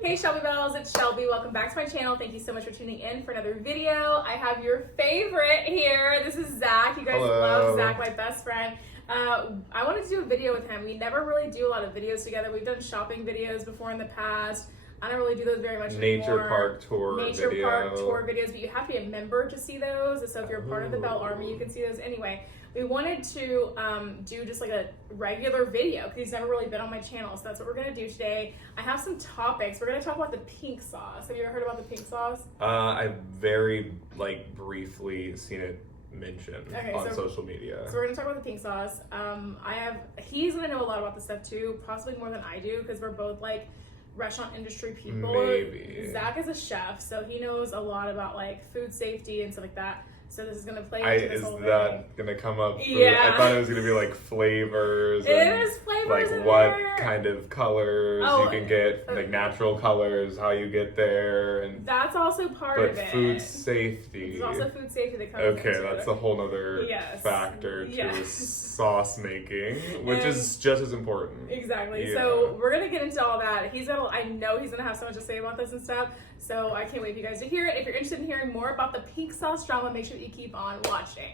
Hey Shelby Bells, it's Shelby. Welcome back to my channel. Thank you so much for tuning in for another video. I have your favorite here. This is Zach. You guys love Zach, my best friend. I wanted to do a video with him. We never really do a lot of videos together. We've done shopping videos before in the past. I don't really do those very much anymore. Park tour Park tour videos, but you have to be a member to see those. So if you're part of the Bell Army, you can see those anyway. We wanted to do just like a regular video because he's never really been on my channel. So that's what we're going to do today. I have some topics. We're going to talk about the pink sauce. Have you ever heard about the pink sauce? I've very briefly seen it mentioned on social media. So we're going to talk about the pink sauce. He's going to know a lot about this stuff too, possibly more than I do because we're both like restaurant industry people. Maybe. Zach is a chef, so he knows a lot about like food safety and stuff like that. So this is gonna play into this whole thing. Is that gonna come up? Yeah. I thought it was gonna be like flavors. It is flavors. Like what kind of colors you can get, like natural colors, how you get there, and that's also part of it. But food safety. There's also food safety that comes. Okay, that's a whole other factor to sauce making, which is just as important. Exactly. Yeah. So we're gonna get into all that. I know he's gonna have so much to say about this and stuff. So I can't wait for you guys to hear it. If you're interested in hearing more about the pink sauce drama, make sure that you keep on watching.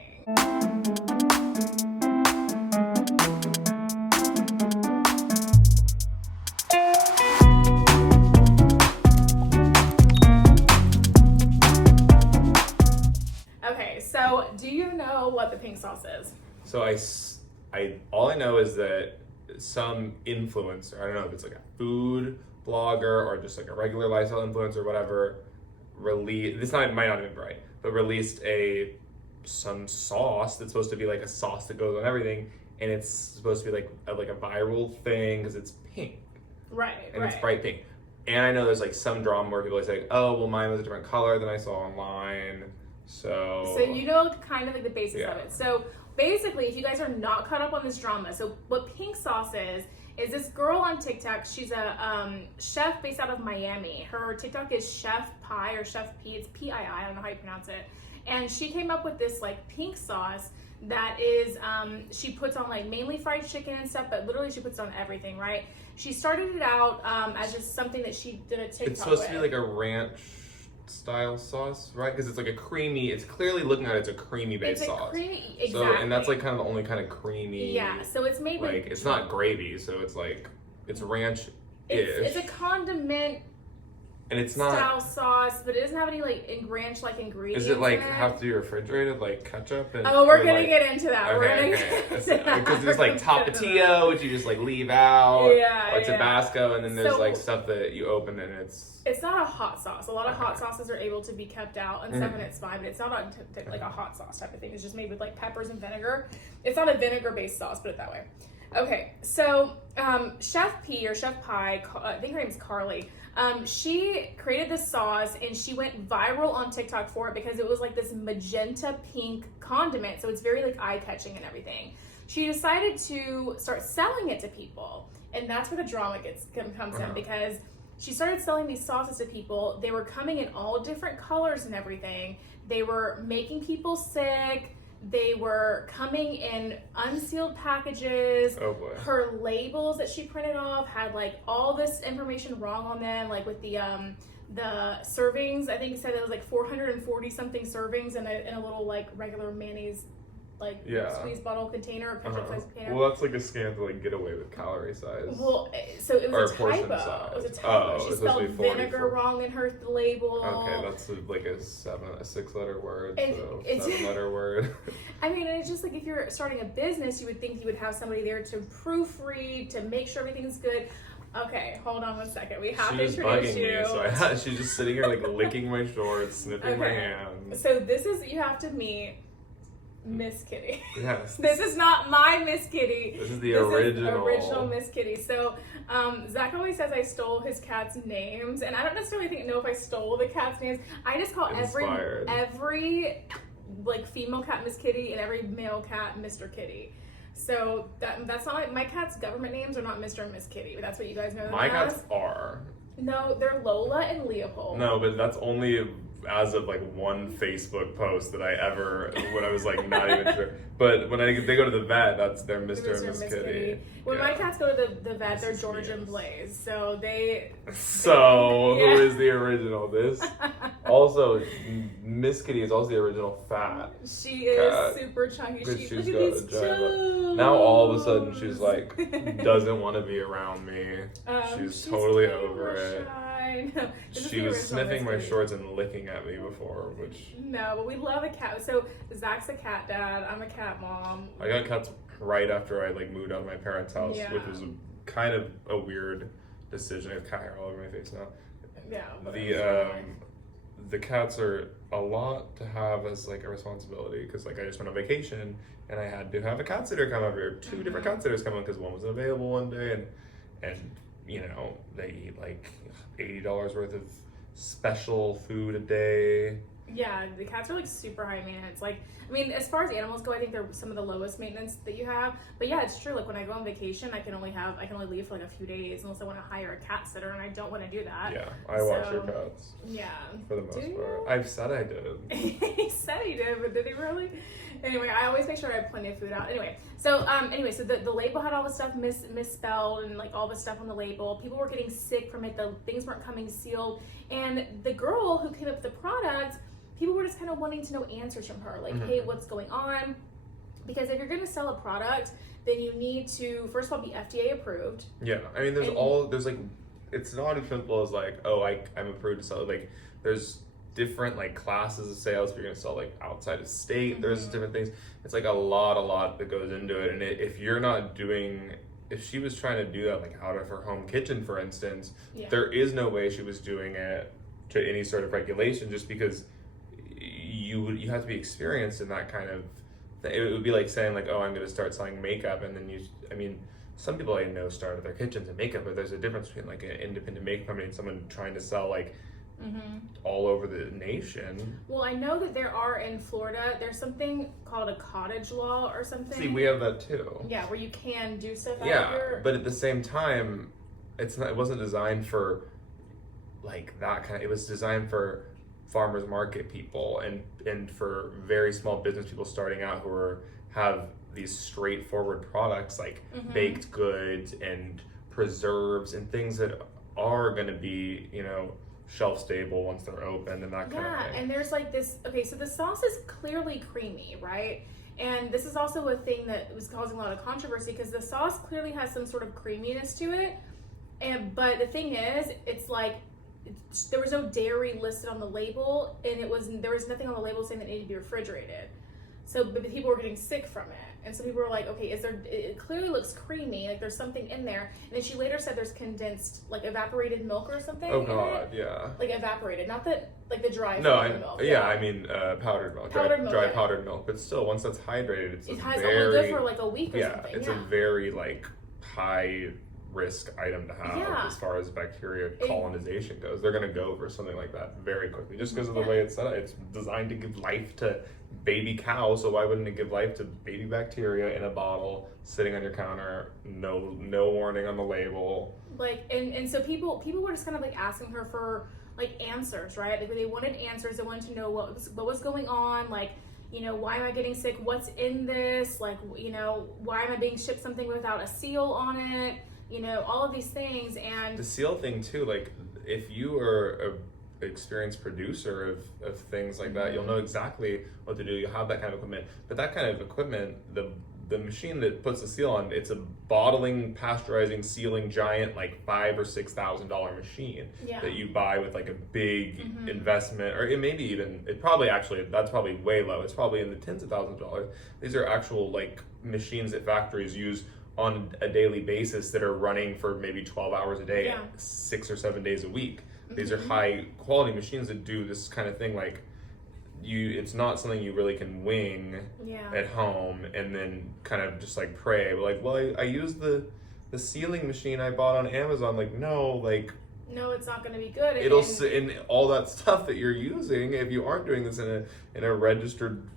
Okay, so do you know what the pink sauce is? So all I know is that some influencer, I don't know if it's like a food blogger or just like a regular lifestyle influencer or whatever, might not have been right, but released some sauce that's supposed to be like a sauce that goes on everything, and it's supposed to be like a viral thing because it's pink, and it's bright pink. And I know there's like some drama where people are saying, oh well, mine was a different color than I saw online. So you know kind of like the basics of it. So basically, if you guys are not caught up on this drama, so what pink sauce is this girl on TikTok. She's a chef based out of Miami. Her TikTok is Chef Pie or Chef P. It's Pii. I don't know how you pronounce it. And she came up with this like pink sauce that is, she puts on like mainly fried chicken and stuff, but literally she puts on everything, right? She started it out as just something that she did a TikTok. It's supposed to be like a ranch style sauce, right? Because it's like a creamy, it's clearly looking at it's a creamy based sauce. Exactly. So, and that's like kind of the only kind of creamy. Yeah, so it's made like, it's not gravy, so it's like, it's ranch-ish. It's a condiment and it's not style sauce, but it doesn't have any like ranch like ingredients. Is it like have to be refrigerated like ketchup? And, we're gonna get into that. Because there's like tapatio, which you just like leave out, or Tabasco, and then there's like stuff that you open and it's not a hot sauce. A lot of hot sauces are able to be kept out and stuff, and it's fine, but it's not like a hot sauce type of thing. It's just made with like peppers and vinegar. It's not a vinegar based sauce, put it that way. Okay, so Chef P or Chef Pie, I think her name's Carly. She created this sauce and she went viral on TikTok for it because it was like this magenta pink condiment. So it's very like eye-catching and everything. She decided to start selling it to people. And that's where the drama comes in, because she started selling these sauces to people. They were coming in all different colors and everything. They were making people sick. They were coming in unsealed packages. Oh boy. Her labels that she printed off had like all this information wrong on them, like with the servings. I think it said it was like 440 something servings in a little like regular mayonnaise squeeze bottle container or ketchup size container. Well, that's like a scam to like get away with calorie size. Well, so it was a typo. It was a typo. She spelled vinegar wrong in her label. Okay, that's like a 6-letter word. So 7-letter word. I mean, it's just like if you're starting a business, you would think you would have somebody there to proofread, to make sure everything's good. Okay, hold on one second. We have to introduce you. So she's just sitting here like licking my shorts, sniffing my hands. So you have to meet Miss Kitty. Yes. This is not my Miss Kitty. This is the original. Original Miss Kitty. So Zach always says I stole his cat's names, and I don't necessarily know if I stole the cat's names. I just call every like female cat Miss Kitty and every male cat Mr. Kitty. So that's not my cat's government names are not Mr. and Miss Kitty, but that's what you guys know them My as. cats are. No, they're Lola and Leopold. No, but that's only as of like one Facebook post that I ever, when I was like not even sure. But when they go to the vet, that's their Mr. and Miss Kitty. When my cats go to the vet, they're George and Blaze. So So who is the original? This also Miss Kitty is also the original fat. She is super chunky. She's Look at got these a giant toes. Now all of a sudden she's like doesn't want to be around me. She's totally over it. No, she was sniffing my shorts and licking at me before, which... No, but we love a cat. So Zach's a cat dad. I'm a cat mom. I got cats right after I like moved out of my parents' house, Yeah. which was kind of a weird decision. I have cat hair all over my face now. Yeah. The cats are a lot to have as like a responsibility because like I just went on vacation and I had to have a cat sitter come over here. Two different cat sitters come on because one wasn't available one day and you know they eat like $80 worth of special food a day. Yeah, the cats are like super high maintenance. Like, I mean, as far as animals go, I think they're some of the lowest maintenance that you have. But yeah, it's true. Like when I go on vacation, I can only leave for like a few days unless I want to hire a cat sitter, and I don't want to do that. Yeah, I watch your cats. Yeah. For the most part. I've said I did. He said he did, but did he really? Anyway, I always make sure I have plenty of food out. Anyway, so the label had all the stuff misspelled and like all the stuff on the label. People were getting sick from it. The things weren't coming sealed. And the girl who came up with the product, people were just kind of wanting to know answers from her. Like, hey, what's going on? Because if you're going to sell a product, then you need to, first of all, be FDA approved. Yeah, I mean, there's like, it's not as simple as like, oh, I'm approved to sell it. Like, there's different like classes of sales if you're going to sell like outside of state. There's different things. It's like a lot that goes into it. And if you're not doing, if she was trying to do that like out of her home kitchen, for instance, there is no way she was doing it to any sort of regulation just because you have to be experienced in that kind of thing. It would be like saying like, oh, I'm going to start selling makeup, and then some people I know started their kitchens in makeup, but there's a difference between like an independent makeup company and someone trying to sell like all over the nation. Well, I know that there are in Florida, there's something called a cottage law or something. See, we have that too. Yeah, where you can do stuff out Yeah, here. but at the same time, it wasn't designed for like that kind of, it was designed for farmers market people and for very small business people starting out who have these straightforward products like baked goods and preserves and things that are going to be, shelf stable once they're open and that kind of thing. Yeah, and there's like this, okay, so the sauce is clearly creamy, right? And this is also a thing that was causing a lot of controversy because the sauce clearly has some sort of creaminess to it. But the thing is, it's like, there was no dairy listed on the label, and there was nothing on the label saying that it needed to be refrigerated. But people were getting sick from it. And so people were like, okay, it clearly looks creamy, like there's something in there. And then she later said there's condensed, like evaporated milk or something. Oh God, yeah. Like evaporated, not that, like the dry milk. Yeah, I mean powdered milk. Dry powdered milk. But still, once that's hydrated, it's only good for like a week or something. It's a very like high risk item to have as far as bacteria colonization goes. They're going to go for something like that very quickly just because of the way it's set up. It's designed to give life to baby cows, so why wouldn't it give life to baby bacteria in a bottle sitting on your counter, no warning on the label? Like, and so people were just kind of like asking her for like answers, right? Like, they wanted answers. They wanted to know what was going on, like, why am I getting sick? What's in this? Like, why am I being shipped something without a seal on it? All of these things. And the seal thing too, like if you are a experienced producer of things like that, you'll know exactly what to do. You'll have that kind of equipment. But that kind of equipment, the machine that puts the seal on, it's a bottling, pasteurizing, sealing giant like $5,000 or $6,000 machine that you buy with like a big investment, or it may be that's probably way low. It's probably in the tens of thousands of dollars. These are actual like machines that factories use on a daily basis that are running for maybe 12 hours a day, 6 or 7 days a week. These are high quality machines that do this kind of thing. Like it's not something you really can wing at home and then kind of just like pray. But like, well, I used the sealing machine I bought on Amazon. Like, no, it's not going to be good. In all that stuff that you're using, if you aren't doing this in a registered,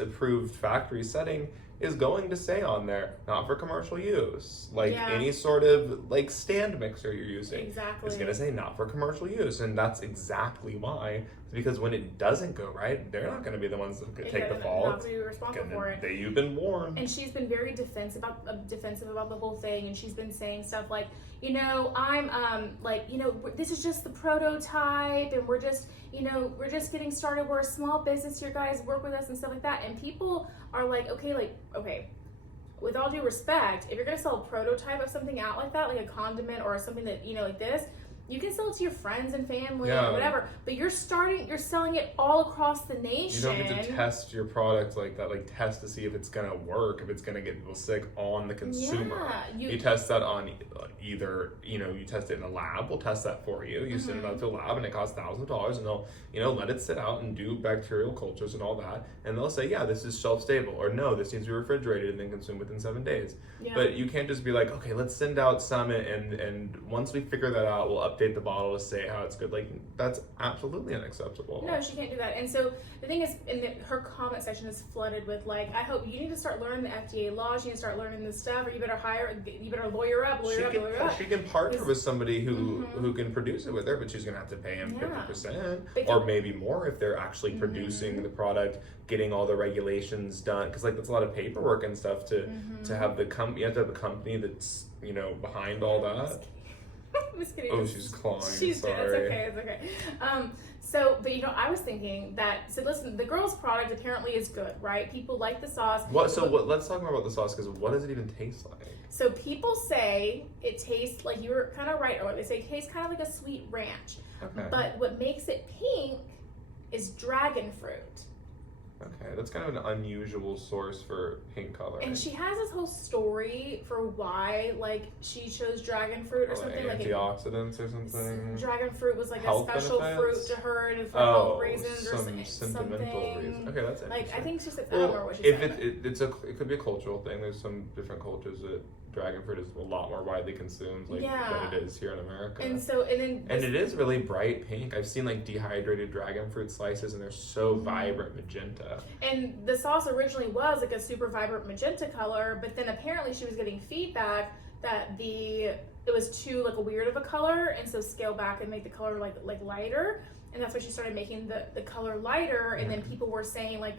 approved factory setting, is going to say on there, not for commercial use. Like any sort of like stand mixer you're using. Exactly. It's going to say not for commercial use. And that's exactly why because when it doesn't go right, they're not going to be the ones that take the fall. Not to be responsible for it. You've been warned. And she's been very defensive about the whole thing, and she's been saying stuff like, you know, I'm like, you know, this is just the prototype, and we're just getting started. We're a small business here, guys. Work with us and stuff like that. And people are like, okay. With all due respect, if you're gonna sell a prototype of something out like that, like a condiment or something that, you know, like this, you can sell it to your friends and family or whatever, but you're selling it all across the nation. You don't get to test your product like that, like test to see if it's gonna work, if it's gonna get people sick on the consumer. Yeah, you test that on either, you know, you test it in a lab, we'll test that for you. You send it out to a lab and it costs thousands of dollars, and they'll, you know, let it sit out and do bacterial cultures and all that, and they'll say, yeah, this is shelf stable, or no, this needs to be refrigerated and then consumed within 7 days. Yeah. But you can't just be like, okay, let's send out some, and once we figure that out, we'll update the bottle to say how it's good. Like, that's absolutely unacceptable. No, she can't do that. And so the thing is, her comment section is flooded with like, I hope you need to start learning the FDA laws, you need to start learning this stuff, or you better lawyer up. She can partner with somebody who can produce it with her, but she's gonna have to pay him 50%, or maybe more if they're actually producing the product, getting all the regulations done, because like that's a lot of paperwork and stuff to have you have to have a company that's, you know, behind all that. I'm just kidding. Oh, she's clawing. Sorry. It's okay. So, but you know, I was thinking that, so listen, the girl's product apparently is good, right? People like the sauce. Let's talk more about the sauce, because what does it even taste like? So people say it tastes like, you were kind of right, or they say it tastes kind of like a sweet ranch. Okay. But what makes it pink is dragon fruit. Okay, that's kind of an unusual source for pink color. And she has this whole story for why, like, she chose dragon fruit or something. Like antioxidants or something. Dragon fruit was like health a special benefits? fruit to her, and for health reasons or some sentimental reason. Okay, that's interesting. Like, I think she said, I don't remember what she said. It could be a cultural thing. There's some different cultures that dragon fruit is a lot more widely consumed than it is here in America. And it is really bright pink. I've seen like dehydrated dragon fruit slices, and they're so vibrant magenta. And the sauce originally was like a super vibrant magenta color, but then apparently she was getting feedback that it was too like a weird of a color, and so scale back and make the color like lighter. And that's why she started making the color lighter. And then people were saying like,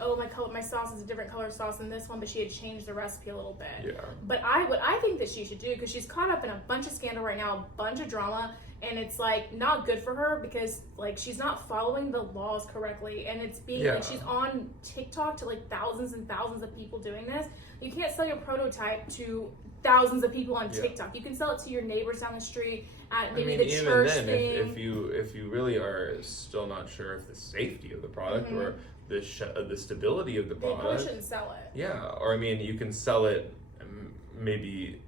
oh, my sauce is a different color sauce than this one, but she had changed the recipe a little bit. Yeah. But what I think that she should do, because she's caught up in a bunch of scandal right now, a bunch of drama, and it's like not good for her, because like she's not following the laws correctly, and it's being like, she's on TikTok to like thousands and thousands of people doing this. You can't sell your prototype to thousands of people on TikTok. You can sell it to your neighbors down the street at maybe the church thing. If you really are still not sure if the safety of the product or the stability of the product, they probably shouldn't sell it. Yeah, or I mean, you can sell it maybe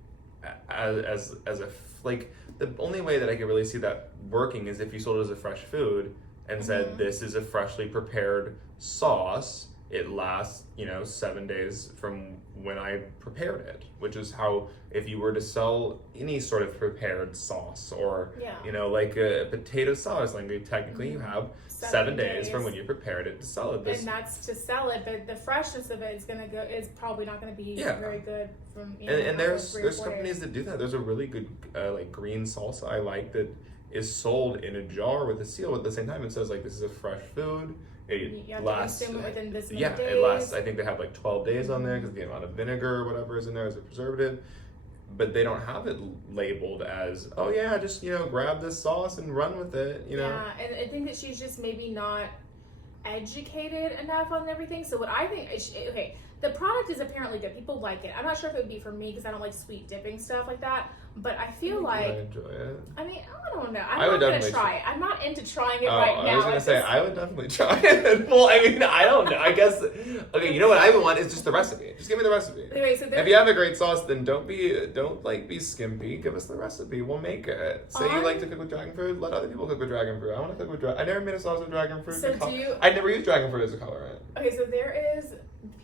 as a like, the only way that I could really see that working is if you sold it as a fresh food and said, this is a freshly prepared sauce. It lasts, 7 days from when I prepared it, which is how, if you were to sell any sort of prepared sauce or, like a potato sauce, like technically you have 7 days from when you prepared it to sell it. And that's to sell it, but the freshness of it is probably not going to be very good from. And there's companies that do that. There's a really good like green salsa I like that is sold in a jar with a seal, but at the same time it says like, this is a fresh food. It lasts. To consume it within this many days. It lasts. I think they have like 12 days on there because the amount of vinegar or whatever is in there as a preservative. But they don't have it labeled as, oh yeah, just grab this sauce and run with it. Yeah, and I think that she's just maybe not educated enough on everything. So what I think is, the product is apparently good. People like it. I'm not sure if it would be for me because I don't like sweet dipping stuff like that. But I feel like I enjoy it. I mean, I don't know. I'm not gonna try it. I'm not into trying it right now. I was gonna say I would definitely try it. Well, I mean, I don't know. I guess you know what I would want is just the recipe. Just give me the recipe. Anyway, so if you have a great sauce, then don't be skimpy. Give us the recipe. We'll make it. Say you like to cook with dragon fruit. Let other people cook with dragon fruit. I want to cook with dragon. I never made a sauce with dragon fruit. So I never used dragon fruit as a colorant. Okay, so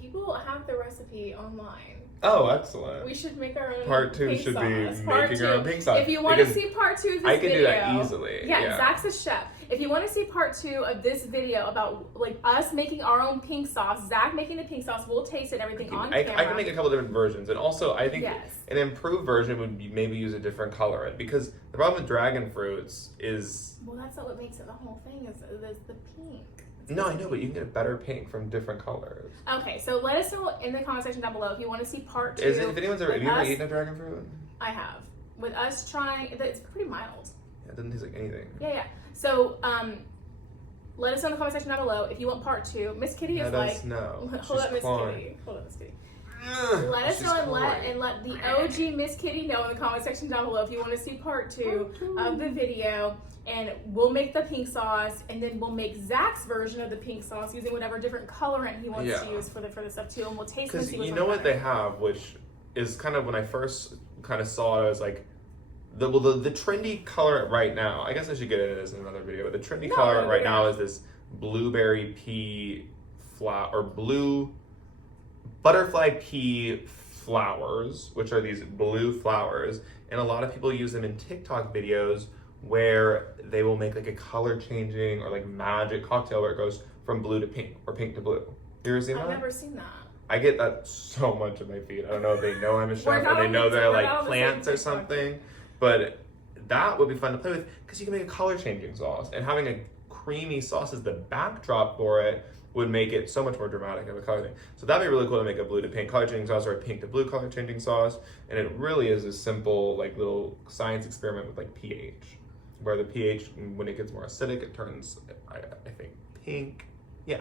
people have the recipe online. Oh, excellent. We should make our own Part 2 pink should sauce. be making our own pink sauce. If you want to see part 2 of this video. I can do that easily. Yeah, Zach's a chef. If you want to see part 2 of this video about like us making our own pink sauce, Zach making the pink sauce, we'll taste it and everything on camera. I can make a couple different versions. And also, I think an improved version would be maybe use a different colorant. Because the problem with dragon fruits is that's not what makes it the whole thing. Is the pink. No, I know, but you can get a better pink from different colors. Okay, so let us know in the comment section down below if you want to see part 2. If anyone's ever, have you ever eaten a dragon fruit? I have. With us trying, it's pretty mild. Yeah, it doesn't taste like anything. Yeah. So, let us know in the comment section down below if you want part 2. Miss Kitty is like, no. Hold up, Miss Kitty. Let us know and let the OG Miss Kitty know in the comment section down below if you want to see part 2 of the video. And we'll make the pink sauce, and then we'll make Zach's version of the pink sauce using whatever different colorant he wants to use for the stuff too. And we'll taste and see what's you know what they have, which is kind of when I first kind of saw it, I was like, the trendy colorant right now. I guess I should get into this in another video. But the trendy colorant right now is this blueberry pea flower or blue butterfly pea flowers, which are these blue flowers, and a lot of people use them in TikTok videos where they will make like a color changing or like magic cocktail where it goes from blue to pink or pink to blue. You ever seen that? I've never seen that. I get that so much in my feed. I don't know if they know I'm a chef or they know they're like plants or something, but that would be fun to play with because you can make a color changing sauce, and having a creamy sauce as the backdrop for it would make it so much more dramatic of a color thing. So that'd be really cool to make a blue to pink color changing sauce or a pink to blue color changing sauce. And it really is a simple like little science experiment with like pH, where the pH, when it gets more acidic, it turns, I think, pink. Yeah.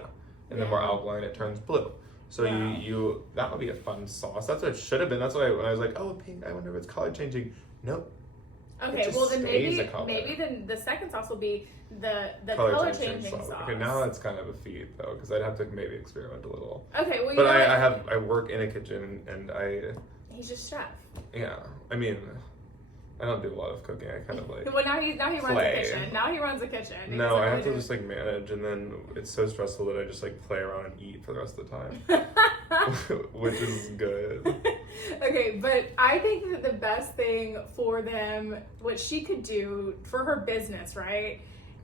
And then more alkaline, it turns blue. So you that would be a fun sauce. That's what it should have been. That's why when I was like, oh, pink, I wonder if it's color changing. Nope. Okay, well then maybe then the second sauce will be the color changing sauce. Okay, now that's kind of a feat though, because I'd have to maybe experiment a little. Okay, well, but I work in a kitchen and he's just chef. Yeah, I mean, I don't do a lot of cooking. I kind of like. Well, now he runs a kitchen. Now he runs a kitchen. No, I have to just like manage, and then it's so stressful that I just like play around and eat for the rest of the time, which is good. Okay, but I think that the best thing for them, what she could do for her business, right?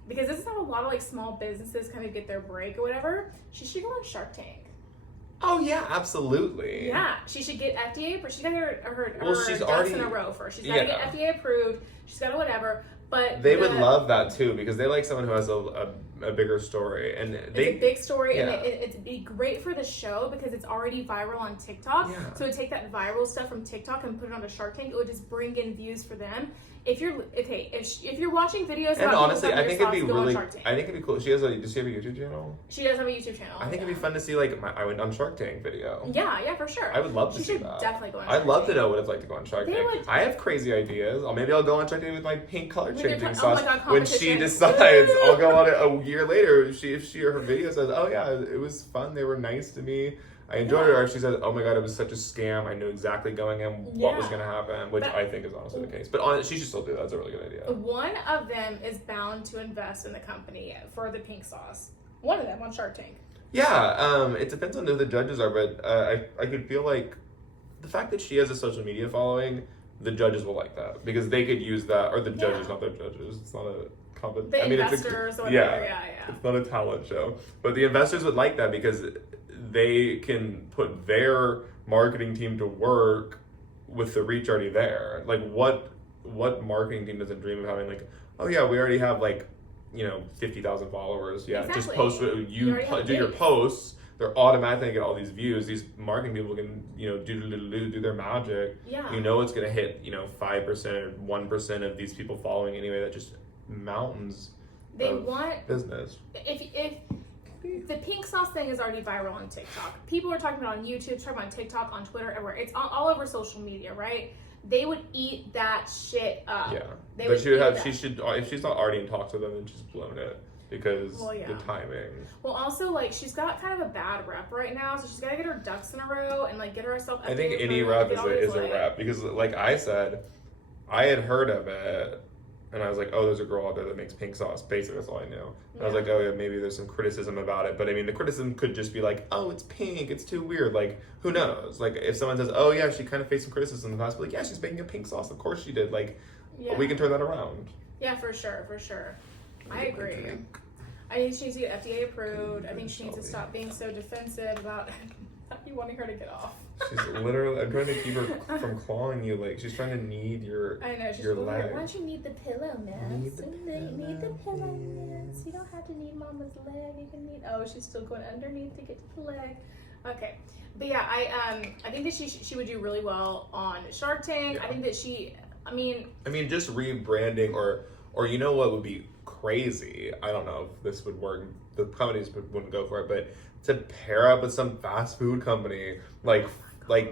Because this is how a lot of like small businesses kind of get their break or whatever. She should go on Shark Tank. Oh yeah, absolutely. Yeah, she should get FDA, but she's got her she's ducks already in a row first. She's got to get FDA approved. She's got to whatever. But they would love that too because they like someone who has a bigger story, and it's a big story, and it'd be great for the show because it's already viral on TikTok. Yeah. So take that viral stuff from TikTok and put it onto Shark Tank. It would just bring in views for them. If you're watching videos, and about honestly, I think it'd be really. I think it'd be cool. Does she have a YouTube channel? She does have a YouTube channel. I think it'd be fun to see like I went on Shark Tank video. Yeah, for sure. I would love to see that. Definitely go on Shark I'd love to know what it's like to go on Shark Tank. I have crazy ideas. Maybe I'll go on Shark Tank with my pink color changing sauce. When she decides, I'll go on it a year later. If she or her video says, "Oh yeah, it was fun. They were nice to me. I enjoyed it," or if she says, "Oh my god, it was such a scam. I knew exactly going in what was going to happen," which I think is honestly the case. But she should still do that. That's a really good idea. One of them is bound to invest in the company for the pink sauce. One of them on Shark Tank. Yeah, it depends on who the judges are, but I could feel like the fact that she has a social media following, the judges will like that because they could use that, or the judges, not their judges. It's not a the investors or whatever. Yeah. It's not a talent show, but the investors would like that because they can put their marketing team to work with the reach already there. Like what marketing team doesn't dream of having like, oh yeah, we already have like 50,000 followers. Yeah, exactly. Just post do your posts. They're automatically get all these views. These marketing people can do their magic. Yeah. It's gonna hit 5% or 1% of these people following anyway. That just mountains. They want business. If the pink sauce thing is already viral on TikTok, people are talking about it on YouTube, talking about TikTok, on Twitter, everywhere. It's all over social media, right? They would eat that shit up. Yeah, but she should if she's not already in talks with them, then she's blown it because the timing. Well, also like she's got kind of a bad rep right now, so she's got to get her ducks in a row and like get herself. I think any rep is a rep because, like I said, I had heard of it. And I was like, oh, there's a girl out there that makes pink sauce. Basically, that's all I knew. And I was like, oh, yeah, maybe there's some criticism about it. But I mean, the criticism could just be like, oh, it's pink. It's too weird. Like, who knows? Like, if someone says, oh, yeah, she kind of faced some criticism in the past, but like, yeah, she's making a pink sauce. Of course she did. Like, we can turn that around. Yeah, for sure. I agree. I think she needs to get FDA approved. I think she needs to stop being so defensive about How are you wanting her to get off? She's literally, I'm trying to keep her from clawing you. Like, she's trying to knead your I know, she's your like, leg. why don't you need the pillow, miss? Need the Need the pillow, pillow, miss. You don't have to need mama's leg. You can need, oh, she's still going underneath to get to the leg. Okay. But yeah, I think that she would do really well on Shark Tank. Yeah. I think that I mean, just rebranding or you know what would be crazy? I don't know if this would work. The companies wouldn't go for it, but to pair up with some fast food company like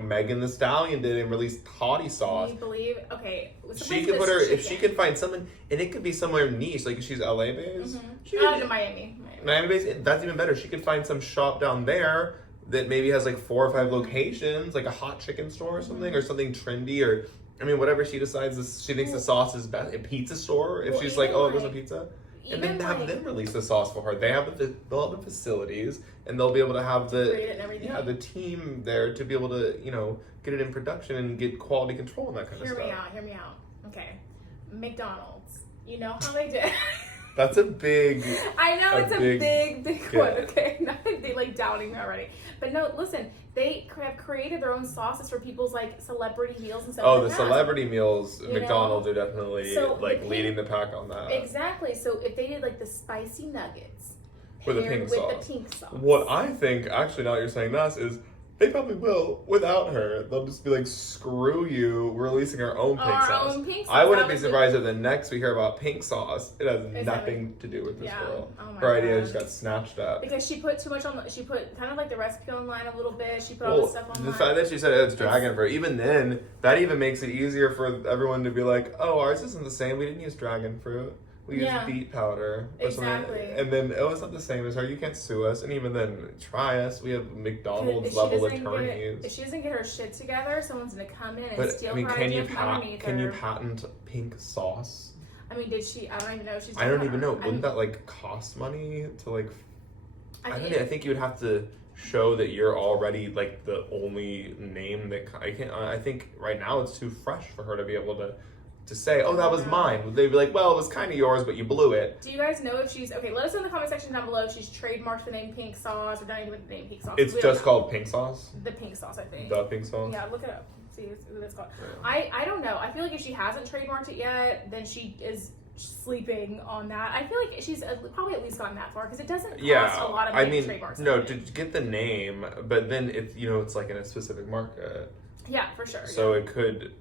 Megan Thee Stallion did and released hottie sauce. can you believe? Okay. She could put her if she could find someone, and it could be somewhere niche. Like if she's LA based, She to Miami. Miami based. That's even better. She could find some shop down there that maybe has like 4 or 5 locations, like a hot chicken store or something, or something trendy, or I mean, whatever she decides she thinks the sauce is best. A pizza store, if she's like, oh, it was a pizza. And then have them release the sauce for her. They'll have the facilities, and they'll be able to have the team there to be able to, get it in production and get quality control and that kind of stuff. Hear me out. Okay. McDonald's. You know how they did. That's a big. I know it's a big yeah. one. Okay, not that they like doubting me already, but no. Listen, they have created their own sauces for people's like celebrity meals and stuff. Oh, the celebrity meals, McDonald's are definitely leading the pack on that. Exactly. So if they did like the spicy nuggets with the pink sauce. What I think, actually, now that you're saying this, is they probably will without her. They'll just be like, screw you, we're releasing our own pink sauce. I wouldn't be surprised if the next we hear about pink sauce, it has nothing to do with this girl. Oh my her idea God. just got snatched up. Because she put too much on, she put kind of like the recipe online a little bit. She put all the stuff online. The fact that she said it's dragon fruit, even then, that even makes it easier for everyone to be like, oh, ours isn't the same. We didn't use dragon fruit. We used beet powder or something. And then, it's not the same as her. You can't sue us. And even then, try us. We have McDonald's level attorneys. If she doesn't get her shit together, someone's going to come in and steal her can idea from underneath her. Can you patent pink sauce? I mean, did she? I don't even know if she's I don't even know. Wouldn't that cost money to I think you would have to show that you're already the only name that I can't. I think right now it's too fresh for her to be able to say, oh, that was mine. They'd be like, well, it was kind of yours, but you blew it. Do you guys know if she's okay? Let us know in the comment section down below if she's trademarked the name Pink Sauce or done anything with the name Pink Sauce. It's just called Pink Sauce. The Pink Sauce, I think. The Pink Sauce. Yeah, look it up. See what it's called. Yeah. I don't know. I feel like if she hasn't trademarked it yet, then she is sleeping on that. I feel like she's probably at least gotten that far because it doesn't cost a lot of money to trademark something. No, to get the name, but then it's it's in a specific market. Yeah, for sure. So it could.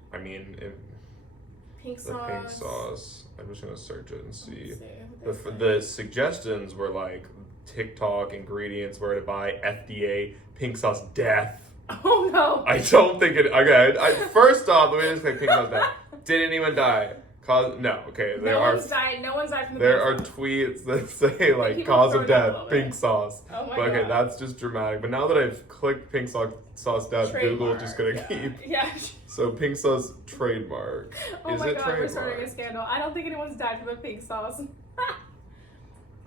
Pink sauce. Pink sauce. I'm just gonna search it and see. The suggestions were TikTok ingredients where to buy FDA pink sauce death. Oh no! I don't think it. Okay, first off, let me just say pink sauce death. Did anyone die? No. Okay, no one's died from the there are tweets that say cause of death, pink sauce. Oh my God. God. That's just dramatic. But now that I've clicked pink sauce death, Google's just gonna keep. Yeah. So pink sauce trademark. Oh my God, we're starting a scandal. I don't think anyone's died from the pink sauce.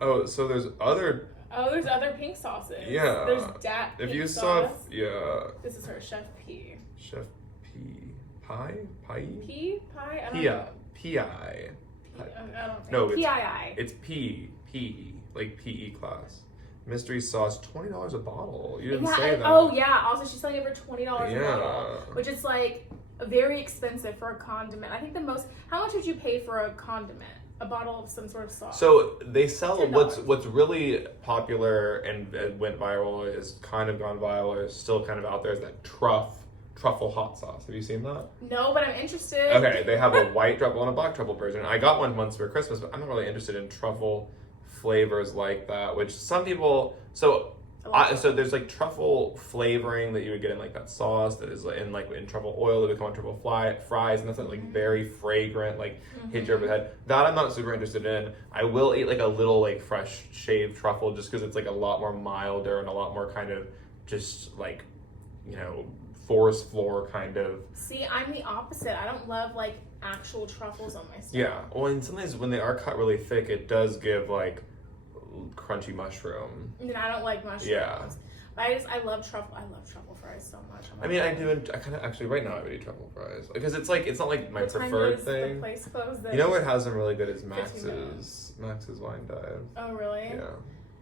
Oh, so there's other. Oh, there's other pink sauces. Yeah. There's Dat If pink you sauce. saw, This is her, Chef P. Chef P. Pie? P? Pie? I don't P-I. know. P-I. I don't think. No, it's P-I-I. It's P-E, like PE class. Mystery sauce, $20 a bottle. You didn't say that. Oh, yeah. Also, she's selling it for $20 a bottle. Yeah. Which is very expensive for a condiment. I think how much would you pay for a condiment? A bottle of some sort of sauce. So they sell $10. what's really popular and went viral, is kind of gone viral, or is still kind of out there, is that truffle hot sauce. Have you seen that? No, but I'm interested. Okay, they have a white truffle and a black truffle version. I got one once for Christmas, but I'm not really interested in truffle flavors like that, which some people. So there's truffle flavoring that you would get in that sauce that is in truffle oil that would come on truffle fries, and that's very fragrant, hit you over the head. That I'm not super interested in. I will eat a little fresh shaved truffle just because it's a lot more milder and a lot more kind of just forest floor kind of. See, I'm the opposite. I don't love actual truffles on my stuff. Yeah, well, and sometimes when they are cut really thick, it does give crunchy mushroom. And I don't like mushrooms. Yeah. But I love truffle. I love truffle fries so much. I do. I kind of actually right now I would eat truffle fries because it's it's not my preferred thing. The place closed. You know what has them really good is Max's Wine Dive. Oh really? Yeah.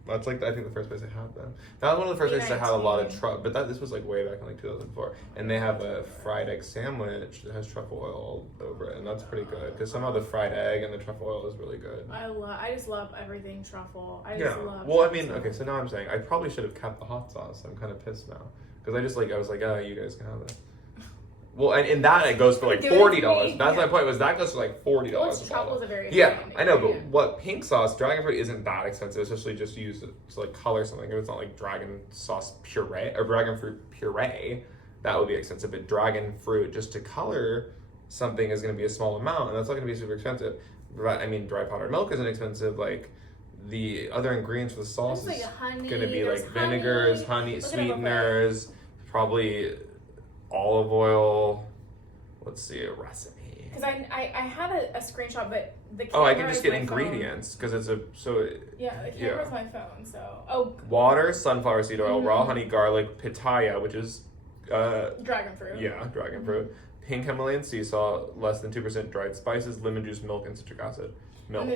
That's like I think the first place I had them. That was one of the first places I had a lot of truffle. But this was like way back in like 2004. And they have a fried egg sandwich that has truffle oil all over it, and that's pretty good because somehow the fried egg and the truffle oil is really good. I just love everything truffle. I just love. Well, I mean, okay, so now I'm saying I probably should have kept the hot sauce. I'm kind of pissed now because I was like, oh, you guys can have it. Well, and in that it goes for like $40. That's my point. Was that goes for like $40? Well, truffle's a very I know, but what pink sauce, dragon fruit isn't that expensive, especially just use it to like color something. If it's not like dragon sauce puree or dragon fruit puree, that would be expensive. But dragon fruit just to color something is going to be a small amount, and that's not going to be super expensive. But I mean, dry powdered milk isn't expensive. Like the other ingredients for the sauce is going to be like vinegars, honey, sweeteners, probably olive oil. Let's see a recipe. Because I had a screenshot, but the camera I can just get ingredients because it's the camera's my phone. So water, sunflower seed oil, raw honey, garlic, pitaya, which is dragon fruit. Yeah, dragon fruit. Pink Himalayan sea salt, less than 2% dried spices, lemon juice, milk, and citric acid. Milk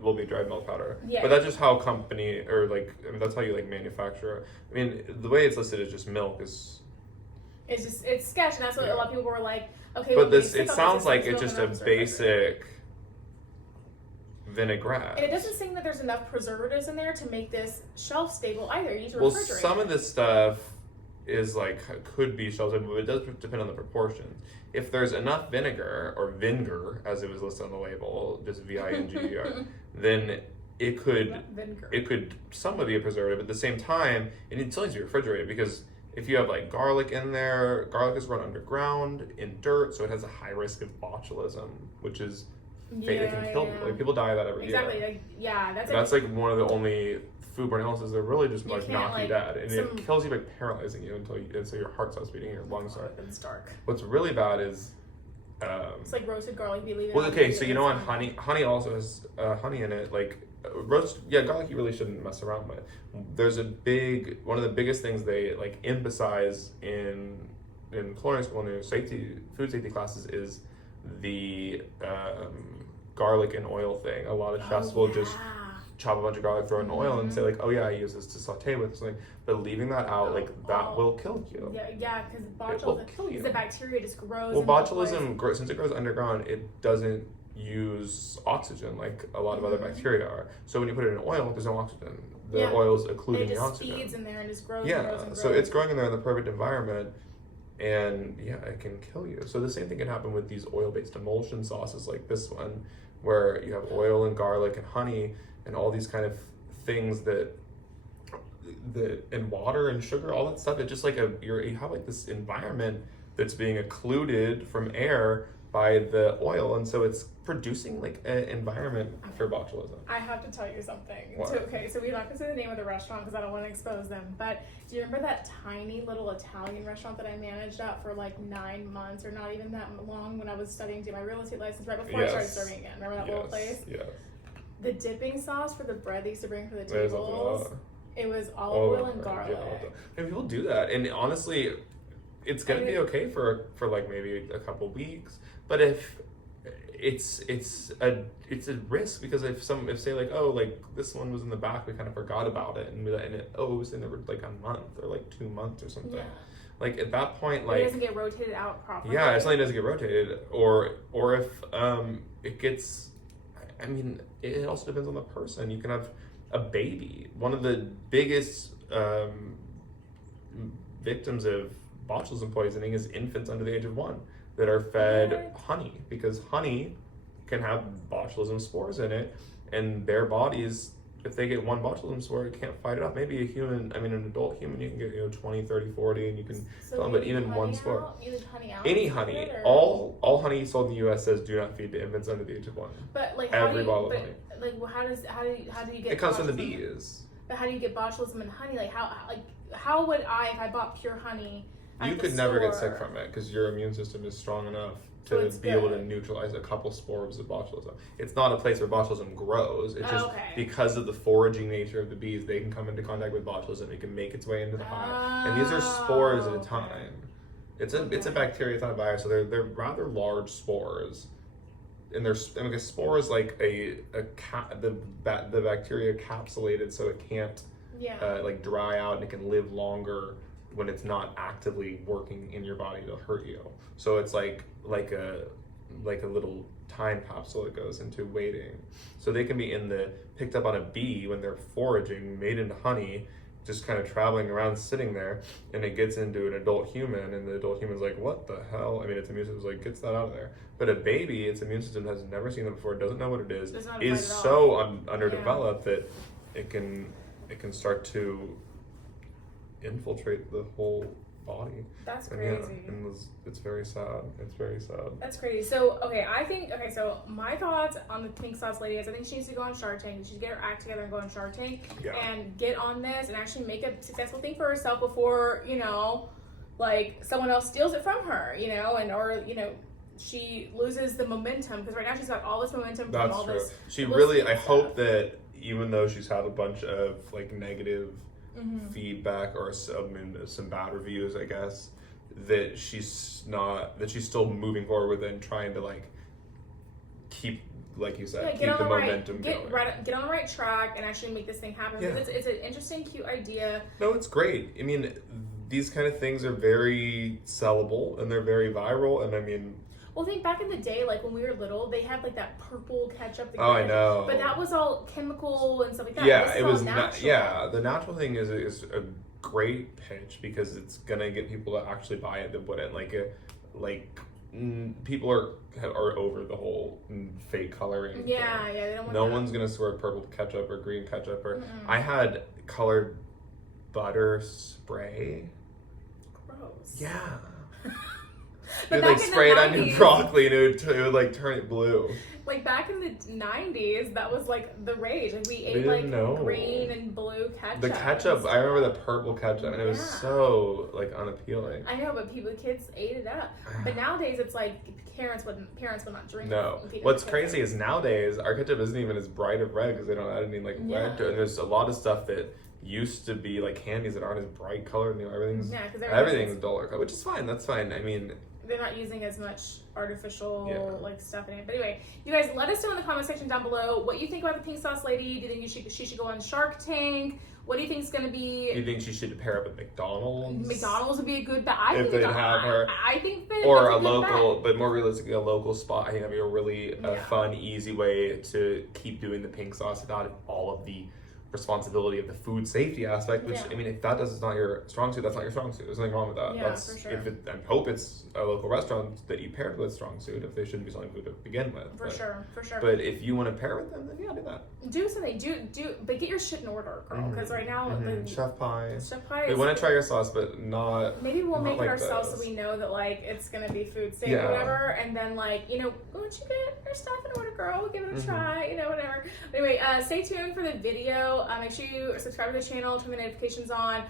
will be dried milk powder. Yeah. But that's just how company or like that's how you like manufacture. I mean, the way it's listed is just milk is. It's sketch, and that's what a lot of people were like. Okay, but it sounds like it's just a basic vinaigrette. And it doesn't seem that there's enough preservatives in there to make this shelf stable either. You need to refrigerate. Well, some of this stuff is like could be shelf stable, but it does depend on the proportions. If there's enough vinegar or vinegar, as it was listed on the label, just VINGER, then it could somewhat be a preservative. But at the same time, it still needs to be refrigerated because if you have like garlic in there, garlic is run underground in dirt, so it has a high risk of botulism, which is it can kill people. Like people die of that every year. That's like one of the only foodborne illnesses that really just like knock you dead, and it kills you by paralyzing you until your heart stops beating, your lungs start. It's dark. What's really bad is it's like roasted garlic. So you know what? Honey also has honey in it. Like garlic you really shouldn't mess around with. There's one of the biggest things they like emphasize in culinary school and food safety classes is the garlic and oil thing. A lot of chefs will just chop a bunch of garlic, throw it in oil, and say like, oh yeah, I use this to saute with something. But leaving that out, that will kill you. Yeah, because botulism, the bacteria just grows. Well, botulism, since it grows underground, it doesn't use oxygen like a lot of other bacteria are. So when you put it in oil, there's no oxygen. The oil's occluding the oxygen. It just feeds in there and just grows. Yeah, and grows and grows. So it's growing in there in the perfect environment, and it can kill you. So the same thing can happen with these oil-based emulsion sauces like this one, where you have oil and garlic and honey and all these kind of things and water and sugar, all that stuff. It's just like you have like this environment that's being occluded from air by the oil, and so it's producing like an environment for botulism. I have to tell you something. What? So we're not going to say the name of the restaurant because I don't want to expose them, but do you remember that tiny little Italian restaurant that I managed at for like 9 months or not even that long when I was studying to get my real estate license right before I started serving again? Remember that little place? Yes. The dipping sauce for the bread they used to bring for the tables, it was olive oil and garlic. And people do that, and honestly, it's gonna be okay for like maybe a couple weeks. But if it's a risk because if say like, oh, like this one was in the back, we kind of forgot about it, and it was in there like a month or like 2 months or something. Yeah. Like at that point, like it doesn't get rotated out properly. Yeah, if something doesn't get rotated, or if it gets. I mean, it also depends on the person. You can have a baby. One of the biggest victims of botulism poisoning is infants under the age of 1 that are fed honey, because honey can have botulism spores in it, and their bodies, if they get one botulism spore, it can't fight it off. Maybe an adult human, you can get 20, 30, 40, and you can kill them, but even one spore. Any honey, all honey sold in the U.S. says do not feed to infants under the age of 1. But like every bottle of honey. Like how do you get? It comes from the bees. But how do you get botulism in honey? Like how would if I bought pure honey? You could never get sick from it because your immune system is strong enough to be able to neutralize a couple spores of botulism. It's not a place where botulism grows. It's just because of the foraging nature of the bees, they can come into contact with botulism. It can make its way into the hive, and these are spores at a time. It's a bacteria, it's not a virus, so they're rather large spores, and there's, I mean, a spore is like the bacteria capsulated so it can't like dry out, and it can live longer when it's not actively working in your body to hurt you. So it's like a little time capsule that goes into waiting. So they can be picked up on a bee when they're foraging, made into honey, just kind of traveling around, sitting there, and it gets into an adult human, and the adult human's like, what the hell? I mean, its immune system's like, gets that out of there. But a baby, its immune system has never seen them before, doesn't know what it is so underdeveloped that it can start to infiltrate the whole body. That's crazy. And it's very sad. It's very sad. That's crazy. So, so my thoughts on the pink sauce lady is I think she needs to go on Shark Tank. She should get her act together and go on Shark Tank and get on this and actually make a successful thing for herself before, like someone else steals it from her, she loses the momentum, because right now she's got all this momentum from all this. She really, I hope that even though she's had a bunch of like negative feedback or some bad reviews, I guess, that she's still moving forward with it and trying to like keep, like you said, keep the momentum going. Get on the right track and actually make this thing happen. Because it's an interesting, cute idea. No, it's great. I mean, these kind of things are very sellable and they're very viral, and I mean, well, think back in the day, like when we were little, they had like that purple ketchup. I know. But that was all chemical and stuff like that. Yeah, it was natural. The natural thing is a great pitch, because it's gonna get people to actually buy it that wouldn't people are over the whole fake coloring. Yeah, they don't want No one's gonna swear purple ketchup or green ketchup or. I had colored butter spray. Gross. Yeah. But you'd like spray it on your broccoli and it would like turn it blue. Like back in the 90s, that was like the rage. Like we ate like green and blue ketchup. The ketchup, I remember the purple ketchup, and it was so like unappealing. I know, but kids ate it up. But nowadays, it's like parents would not drink. No. What's crazy is nowadays our ketchup isn't even as bright of red, because they don't add any like red to it. And there's a lot of stuff that used to be like candies that aren't as bright colored, and everything's duller color, which is fine. That's fine. I mean, they're not using as much artificial like stuff in it. But anyway, you guys, let us know in the comment section down below what you think about the pink sauce lady. Do you think she should go on Shark Tank? What do you think is going to be? Do you think she should pair up with McDonald's? McDonald's would be a good bet. If they have her. I think that. Or a local, but more realistically, a local spot. I think that'd be a really fun, easy way to keep doing the pink sauce without all of the responsibility of the food safety aspect, which I mean, if that is not your strong suit, that's not your strong suit. There's nothing wrong with that. For sure. I hope it's a local restaurant that you paired with strong suit, if they shouldn't be selling food to begin with. For sure. But if you want to pair with them, then do that. Do something. But get your shit in order, girl. Because right now, chef pie. We want to try your sauce, but not. Maybe we'll make it ourselves so we know that like it's gonna be food safe or whatever. And then like once you get your stuff in order, girl, give it a try. Whatever. Anyway, stay tuned for the video. Make sure you subscribe to the channel, turn the notifications on,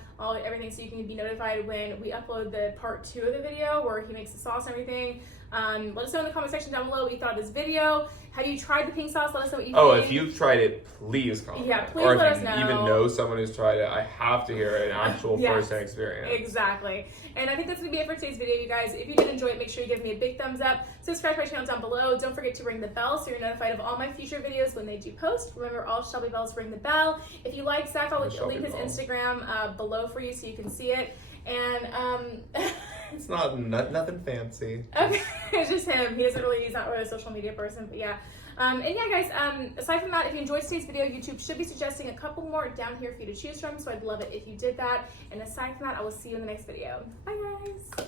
everything, so you can be notified when we upload the part 2 of the video where he makes the sauce and everything. Let us know in the comment section down below what you thought of this video. Have you tried the pink sauce? Let us know what you think. If you've tried it, please comment. Yeah, please let us know. Or if you even know someone who's tried it, I have to hear an actual first-hand experience. Exactly. And I think that's going to be it for today's video, you guys. If you did enjoy it, make sure you give me a big thumbs up. Subscribe to my channel down below. Don't forget to ring the bell so you're notified of all my future videos when they do post. Remember, all Shelby Bells ring the bell. If you like Zach, I'll leave his Instagram below for you so you can see it. And it's nothing fancy. Okay, it's just him. He's not really a social media person, but yeah. And yeah, guys, aside from that, if you enjoyed today's video, YouTube should be suggesting a couple more down here for you to choose from, so I'd love it if you did that. And aside from that, I will see you in the next video. Bye, guys.